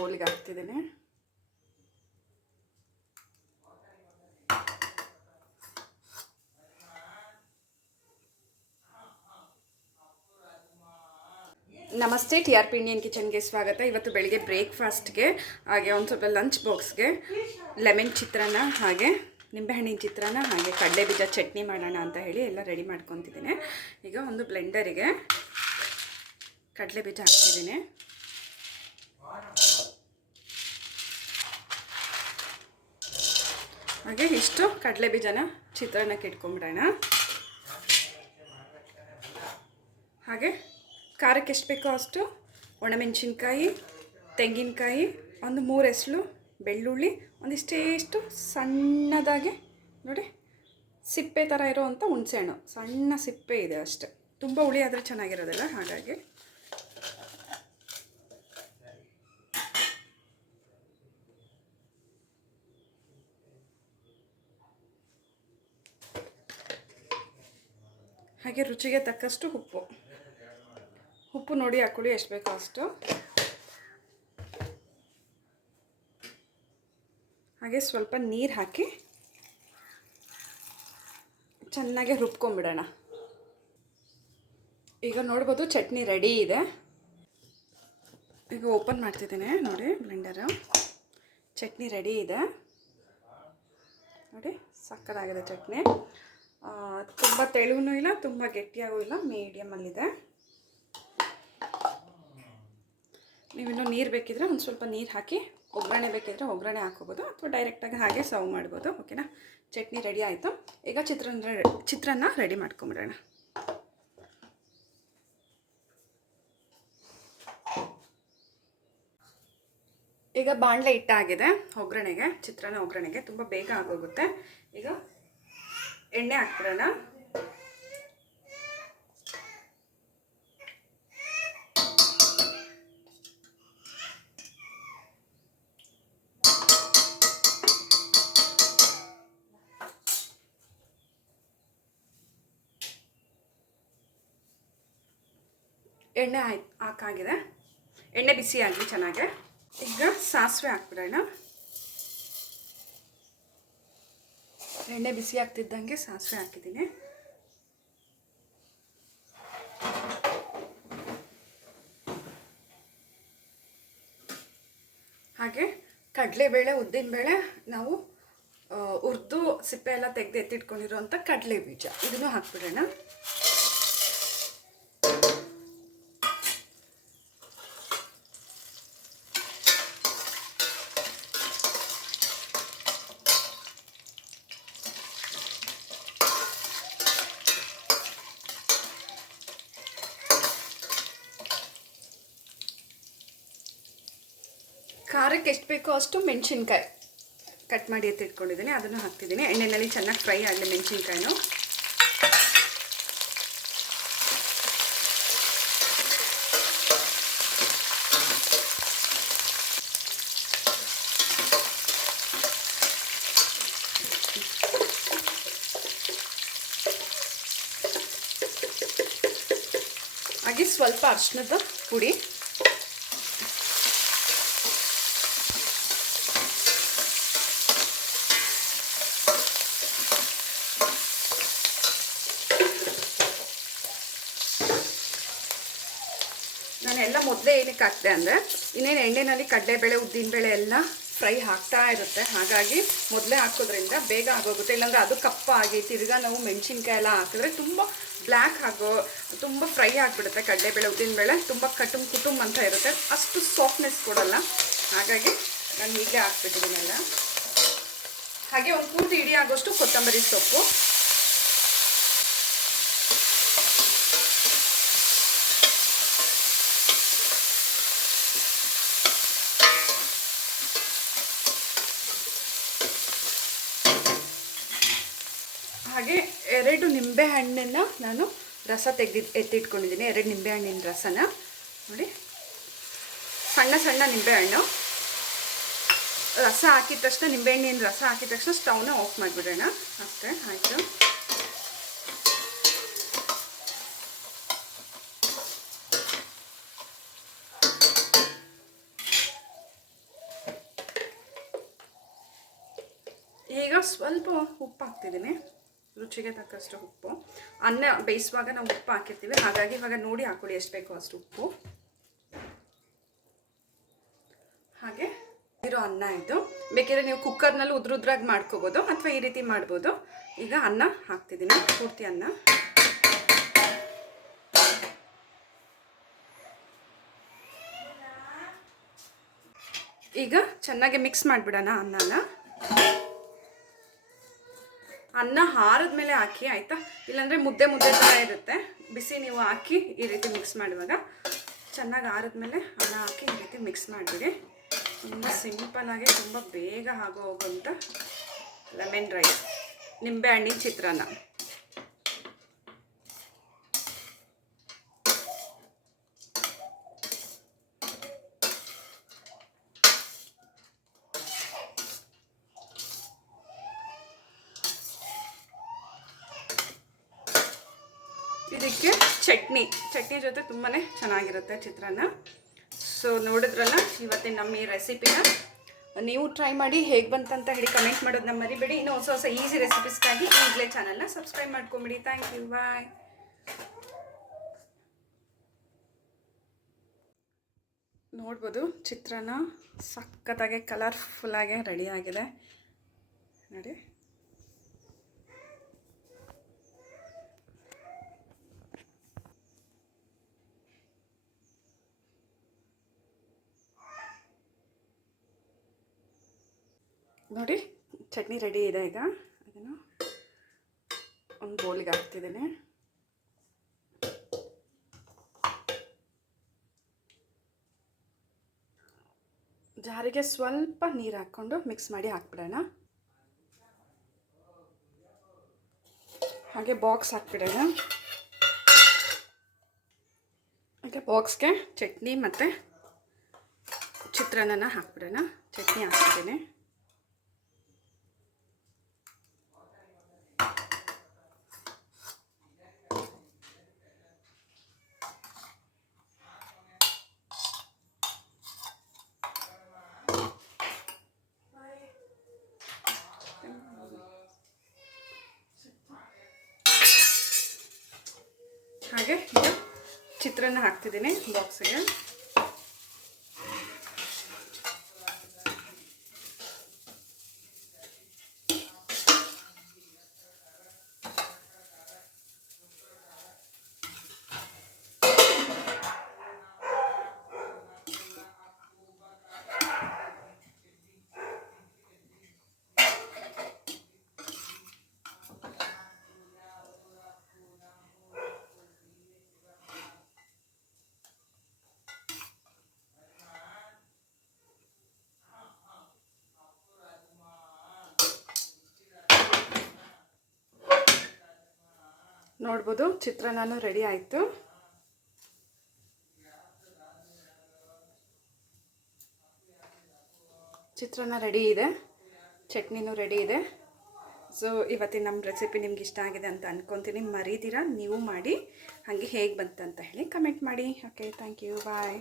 ಬೌಲ್ಗೆ ಹಾಕ್ತಿದ್ದೀನಿ. ನಮಸ್ತೆ, TRP ಇಂಡಿಯನ್ ಕಿಚನ್ಗೆ ಸ್ವಾಗತ. ಇವತ್ತು ಬೆಳಿಗ್ಗೆ ಬ್ರೇಕ್ಫಾಸ್ಟ್ಗೆ ಹಾಗೆ ಒಂದು ಸ್ವಲ್ಪ ಲಂಚ್ ಬಾಕ್ಸ್ಗೆ ಲೆಮನ್ ಚಿತ್ರಾನ್ನ, ಹಾಗೆ ನಿಂಬೆಹಣ್ಣಿನ ಚಿತ್ರಾನ್ನ, ಹಾಗೆ ಕಡಲೆ ಬೀಜ ಚಟ್ನಿ ಮಾಡೋಣ ಅಂತ ಹೇಳಿ ಎಲ್ಲ ರೆಡಿ ಮಾಡ್ಕೊತಿದ್ದೀನಿ. ಈಗ ಒಂದು ಬ್ಲೆಂಡರಿಗೆ ಕಡಲೆ ಬೀಜ ಹಾಕ್ತಿದ್ದೀನಿ. ಹಾಗೆ ಇಷ್ಟು ಕಡಲೆ ಬೀಜನ ಚಿತ್ರಾನ್ನಕ್ಕೆ ಇಟ್ಕೊಂಡ್ಬಿಡೋಣ. ಹಾಗೆ ಖಾರಕ್ಕೆ ಎಷ್ಟು ಬೇಕೋ ಅಷ್ಟು ಒಣಮೆಣಸಿನ್ಕಾಯಿ, ತೆಂಗಿನಕಾಯಿ, ಒಂದು 3 ಎಸಳು ಬೆಳ್ಳುಳ್ಳಿ, ಒಂದಿಷ್ಟು ಸಣ್ಣದಾಗಿ ನೋಡಿ ಸಿಪ್ಪೆ ಥರ ಇರೋವಂಥ ಹುಣಸೆಹಣ್ಣು, ಸಣ್ಣ ಸಿಪ್ಪೆ ಇದೆ ಅಷ್ಟೆ. ತುಂಬ ಹುಳಿ ಆದರೆ ಚೆನ್ನಾಗಿರೋದಿಲ್ಲ, ಹಾಗಾಗಿ ಹಾಗೆ ರುಚಿಗೆ ತಕ್ಕಷ್ಟು ಉಪ್ಪು ನೋಡಿ ಹಾಕ್ಕೊಳ್ಳಿ, ಎಷ್ಟು ಬೇಕೋ ಅಷ್ಟು. ಹಾಗೆ ಸ್ವಲ್ಪ ನೀರು ಹಾಕಿ ಚೆನ್ನಾಗಿ ರುಬ್ಕೊಂಬಿಡೋಣ. ಈಗ ನೋಡ್ಬೋದು ಚಟ್ನಿ ರೆಡಿ ಇದೆ. ಈಗ ಓಪನ್ ಮಾಡ್ತಿದ್ದೀನಿ ನೋಡಿ, ಬ್ಲೆಂಡರು. ಚಟ್ನಿ ರೆಡಿ ಇದೆ ನೋಡಿ, ಸಕ್ಕತ್ತಾಗಿದೆ ಚಟ್ನಿ. ತುಂಬ ತೆಳುವೂ ಇಲ್ಲ, ತುಂಬ ಗಟ್ಟಿಯಾಗೂ ಇಲ್ಲ, ಮೀಡಿಯಮಲ್ಲಿದೆ. ನೀವಿನ್ನೂ ನೀರು ಬೇಕಿದ್ರೆ ಒಂದು ಸ್ವಲ್ಪ ನೀರು ಹಾಕಿ, ಒಗ್ಗರಣೆ ಬೇಕಿದ್ರೆ ಒಗ್ಗರಣೆ ಹಾಕೋಬೋದು, ಅಥವಾ ಡೈರೆಕ್ಟಾಗಿ ಹಾಗೆ ಸರ್ವ್ ಮಾಡ್ಬೋದು. ಓಕೆನಾ? ಚಟ್ನಿ ರೆಡಿ ಆಯಿತು. ಈಗ ಚಿತ್ರಾನ್ನ ರೆಡಿ ಮಾಡ್ಕೊಂಬಿಡೋಣ. ಈಗ ಬಾಣಲೆ ಇಟ್ಟಾಗಿದೆ ಒಗ್ಗರಣೆಗೆ, ಚಿತ್ರಾನ್ನ ಒಗ್ಗರಣೆಗೆ ತುಂಬ ಬೇಗ ಆಗೋಗುತ್ತೆ. ಈಗ ಎಣ್ಣೆ ಹಾಕ್ಬಿಡೋಣ. ಎಣ್ಣೆ ಹಾಕಾಗಿದೆ, ಎಣ್ಣೆ ಬಿಸಿ ಆಗಲಿ ಚೆನ್ನಾಗೆ. ಈಗ ಸಾಸಿವೆ ಹಾಕ್ಬಿಡೋಣ. ಎಣ್ಣೆ ಬಿಸಿ ಆಗ್ತಿದ್ದಂಗೆ ಸಾಸಿವೆ ಹಾಕಿದ್ದೀನಿ. ಹಾಗೆ ಕಡಲೆಬೇಳೆ, ಉದ್ದಿನಬೇಳೆ, ನಾವು ಹುರಿದು ಸಿಪ್ಪೆ ಎಲ್ಲ ತೆಗೆದು ಎತ್ತಿಟ್ಕೊಂಡಿರೋಂಥ ಕಡಲೆ ಬೀಜ, ಇದನ್ನು ಹಾಕ್ಬಿಡೋಣ. ಖಾರಕ್ಕೆ ಎಷ್ಟು ಬೇಕೋ ಅಷ್ಟು ಮೆಣಸಿನ್ಕಾಯಿ ಕಟ್ ಮಾಡಿ ಎತ್ತಿಟ್ಕೊಂಡಿದ್ದೀನಿ, ಅದನ್ನು ಹಾಕ್ತಿದ್ದೀನಿ. ಎಣ್ಣೆಯಲ್ಲಿ ಚೆನ್ನಾಗಿ ಫ್ರೈ ಆಗಲಿ ಮೆಣಸಿನ್ಕಾಯಿನೂ. ಹಾಗೆ ಸ್ವಲ್ಪ ಅರಿಶಿಣದ ಪುಡಿ, ನಾನೆಲ್ಲ ಮೊದಲೇ ಏನಕ್ಕೆ ಹಾಕ್ದೆ ಅಂದರೆ, ಇನ್ನೇನು ಎಣ್ಣೆಯಲ್ಲಿ ಕಡಲೆಬೇಳೆ, ಉದ್ದಿನಬೇಳೆ ಎಲ್ಲ ಫ್ರೈ ಆಗ್ತಾ ಇರುತ್ತೆ, ಹಾಗಾಗಿ ಮೊದಲೇ ಹಾಕೋದ್ರಿಂದ ಬೇಗ ಆಗೋಗುತ್ತೆ. ಇಲ್ಲಾಂದರೆ ಅದು ಕಪ್ಪಾಗಿ ತಿರ್ಗಾ ನಾವು ಮೆಣಸಿನ್ಕಾಯಿ ಎಲ್ಲ ಹಾಕಿದ್ರೆ ತುಂಬ ಬ್ಲ್ಯಾಕ್ ತುಂಬ ಫ್ರೈ ಆಗಿಬಿಡುತ್ತೆ. ಕಡಲೆಬೇಳೆ, ಉದ್ದಿನಬೇಳೆ ತುಂಬ ಕುಟುಂಬ ಅಂತ ಇರುತ್ತೆ, ಅಷ್ಟು ಸಾಫ್ಟ್ನೆಸ್ ಕೊಡೋಲ್ಲ. ಹಾಗಾಗಿ ನಾನು ಹೀಗೆ ಹಾಕ್ಬಿಟ್ಟಿದ್ದೀನೆಲ್ಲ. ಹಾಗೆ ಒಂದು ಪೂರ್ತಿ ಇಡೀ ಆಗೋಷ್ಟು ಕೊತ್ತಂಬರಿ ಸೊಪ್ಪು, ಹಾಗೆ 2 ನಿಂಬೆಹಣ್ಣನ್ನು ನಾನು ರಸ ಎತ್ತಿಟ್ಕೊಂಡಿದ್ದೀನಿ. 2 ನಿಂಬೆಹಣ್ಣಿನ ರಸನ ನೋಡಿ, ಸಣ್ಣ ನಿಂಬೆಹಣ್ಣು. ರಸ ಹಾಕಿದ ತಕ್ಷಣ, ನಿಂಬೆಹಣ್ಣಿನ ರಸ ಹಾಕಿದ ತಕ್ಷಣ ಸ್ಟವ್ನ ಆಫ್ ಮಾಡಿಬಿಡೋಣ ಅಷ್ಟೇ. ಆಯಿತು. ಈಗ ಸ್ವಲ್ಪ ಉಪ್ಪು ಹಾಕ್ತಿದ್ದೀನಿ, ರುಚಿಗೆ ತಕ್ಕಷ್ಟು ಉಪ್ಪು. ಅನ್ನ ಬೇಯಿಸುವಾಗ ನಾವು ಉಪ್ಪು ಹಾಕಿರ್ತೀವಿ, ಹಾಗಾಗಿ ಇವಾಗ ನೋಡಿ ಹಾಕೊಳ್ಳಿ ಎಷ್ಟು ಬೇಕೋ ಅಷ್ಟು ಉಪ್ಪು. ಹಾಗೆ ಇರೋ ಅನ್ನ ಇದು. ಬೇಕಿದ್ರೆ ನೀವು ಕುಕ್ಕರ್ನಲ್ಲಿ ಉದ್ರಾಗಿ ಮಾಡ್ಕೋಬೋದು ಅಥವಾ ಈ ರೀತಿ ಮಾಡ್ಬೋದು. ಈಗ ಅನ್ನ ಹಾಕ್ತಿದ್ದೀನಿ, ಪೂರ್ತಿ ಅನ್ನ. ಈಗ ಚೆನ್ನಾಗಿ ಮಿಕ್ಸ್ ಮಾಡಿಬಿಡೋಣ ಅನ್ನನ. ಅನ್ನ ಹಾರದ ಮೇಲೆ ಹಾಕಿ ಆಯಿತಾ, ಇಲ್ಲಾಂದರೆ ಮುದ್ದೆ ಥರ ಇರುತ್ತೆ. ಬಿಸಿ ನೀವು ಹಾಕಿ ಈ ರೀತಿ ಮಿಕ್ಸ್ ಮಾಡುವಾಗ ಚೆನ್ನಾಗಿ ಆರಿದ ಮೇಲೆ ಅನ್ನ ಹಾಕಿ ಈ ರೀತಿ ಮಿಕ್ಸ್ ಮಾಡಿಬಿಡಿ. ತುಂಬ ಸಿಂಪಲ್ಲಾಗಿ ತುಂಬ ಬೇಗ ಹೋಗುವಂಥ ಲೆಮನ್ ರೈಸ್, ನಿಂಬೆಹಣ್ಣಿನ ಚಿತ್ರಾನ್ನ. ಇದಕ್ಕೆ ಚಟ್ನಿ ಜೊತೆ ತುಂಬಾ ಚೆನ್ನಾಗಿರುತ್ತೆ ಚಿತ್ರಾನ್ನ. ಸೊ ನೋಡಿದ್ರಲ್ಲ ಇವತ್ತಿನ ನಮ್ಮ ಈ ರೆಸಿಪಿನ ನೀವು ಟ್ರೈ ಮಾಡಿ, ಹೇಗೆ ಬಂತಂತ ಹೇಳಿ ಕಮೆಂಟ್ ಮಾಡೋದನ್ನ ಮರಿಬೇಡಿ. ಇನ್ನು ಹೊಸ ಈಸಿ ರೆಸಿಪೀಸ್ಗಾಗಿ ಈಗಲೇ ಚಾನಲ್ನ ಸಬ್ಸ್ಕ್ರೈಬ್ ಮಾಡ್ಕೊಂಬಿಡಿ. ಥ್ಯಾಂಕ್ ಯು, ಬಾಯ್. ನೋಡ್ಬೋದು ಚಿತ್ರಾನ್ನ ಸಖತ್ತಾಗಿ ಕಲರ್ಫುಲ್ಲಾಗಿ ರೆಡಿಯಾಗಿದೆ ನೋಡಿ. ನೋಡಿ ಚಟ್ನಿ ರೆಡಿ ಇದೆ. ಈಗ ಅದನ್ನು ಒಂದು ಬೌಲ್ಗೆ ಹಾಕ್ತಿದ್ದೀನಿ. ಜಾರಿಗೆ ಸ್ವಲ್ಪ ನೀರು ಹಾಕ್ಕೊಂಡು ಮಿಕ್ಸ್ ಮಾಡಿ ಹಾಕ್ಬಿಡೋಣ. ಹಾಗೆ ಬಾಕ್ಸ್ ಹಾಕ್ಬಿಡೋಣ. ಹಾಗೆ ಬಾಕ್ಸ್ಗೆ ಚಟ್ನಿ ಮತ್ತು ಚಿತ್ರಾನ್ನ ಹಾಕ್ಬಿಡೋಣ. ಚಟ್ನಿ ಹಾಕ್ತಿದ್ದೀನಿ. ಹಾಗೆ ಚಿತ್ರಾನ್ನ ಹಾಕ್ತಿದ್ದೀನಿ ಬಾಕ್ಸಿಗೆ. ನೋಡ್ಬೋದು ಚಿತ್ರಾನ್ನ ರೆಡಿ ಆಯಿತು. ಚಿತ್ರಾನ್ನ ರೆಡಿ ಇದೆ, ಚಟ್ನಿನೂ ರೆಡಿ ಇದೆ. ಸೊ ಇವತ್ತಿನ ನಮ್ಮ ರೆಸಿಪಿ ನಿಮ್ಗೆ ಇಷ್ಟ ಆಗಿದೆ ಅಂತ ಅಂದ್ಕೊತೀನಿ. ಮರೀದಿರ ನೀವು ಮಾಡಿ, ಹಾಗೆ ಹೇಗೆ ಬಂತು ಅಂತ ಹೇಳಿ ಕಮೆಂಟ್ ಮಾಡಿ. Okay, thank you, bye.